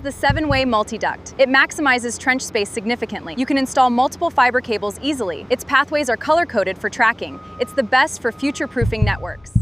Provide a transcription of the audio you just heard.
is the 7-way multi-duct. It maximizes trench space significantly. You can install multiple fiber cables easily. Its pathways are color-coded for tracking. It's the best for future-proofing networks.